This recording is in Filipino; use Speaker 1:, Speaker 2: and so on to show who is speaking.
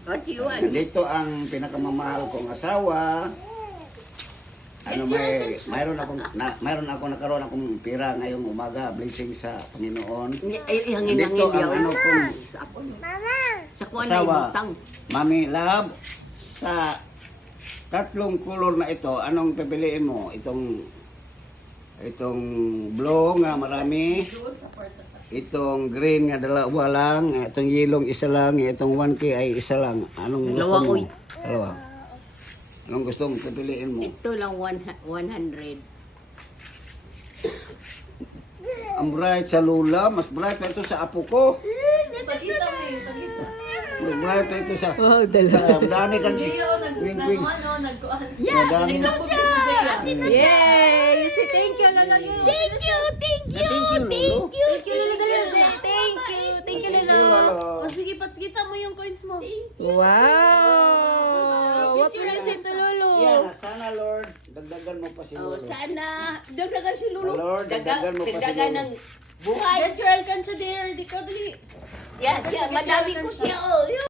Speaker 1: Dito ang pinakamamahal kong asawa. Mayroon ako nakaroon akong pira ngayong umaga, blessing sa Panginoon. Dito ang ano kong asawa, Mami Love, sa tatlong kulor na ito, anong pipiliin mo? Itong blue nga marami, itong green nga dalawa lang, itong yellow isa lang, itong 1K ay isa lang. Anong gusto mo? Dalawa. Anong gusto mong pipiliin mo?
Speaker 2: Ito lang 100.
Speaker 1: Ang bright sa lula, mas bright pa ito sa apo ko.
Speaker 3: Pagkita mo eh, pagkita.
Speaker 1: Mas bright pa ito sa...
Speaker 2: Wow, dalawa.
Speaker 1: Dami kan si... Wing.
Speaker 3: Nagkuhan.
Speaker 1: Madami.
Speaker 3: Yay! Si thank you, Lolo.
Speaker 2: Thank you,
Speaker 3: Thank you, Lolo. Thank you, Lolo. O sige, patkita mo yung coins mo.
Speaker 2: Wow! What will I say to Lolo?
Speaker 1: Yan, sana Lord, dagdagan mo pa si
Speaker 2: Oh,
Speaker 1: Lolo.
Speaker 2: sana dagdagan si Lolo.
Speaker 1: Lord, dagdagan mo pa si
Speaker 2: Dagdagan
Speaker 1: Lolo.
Speaker 2: ng buhay.
Speaker 3: Get your alcanza there. Di ko, dali.
Speaker 2: Yan, madami ko siya. Oh.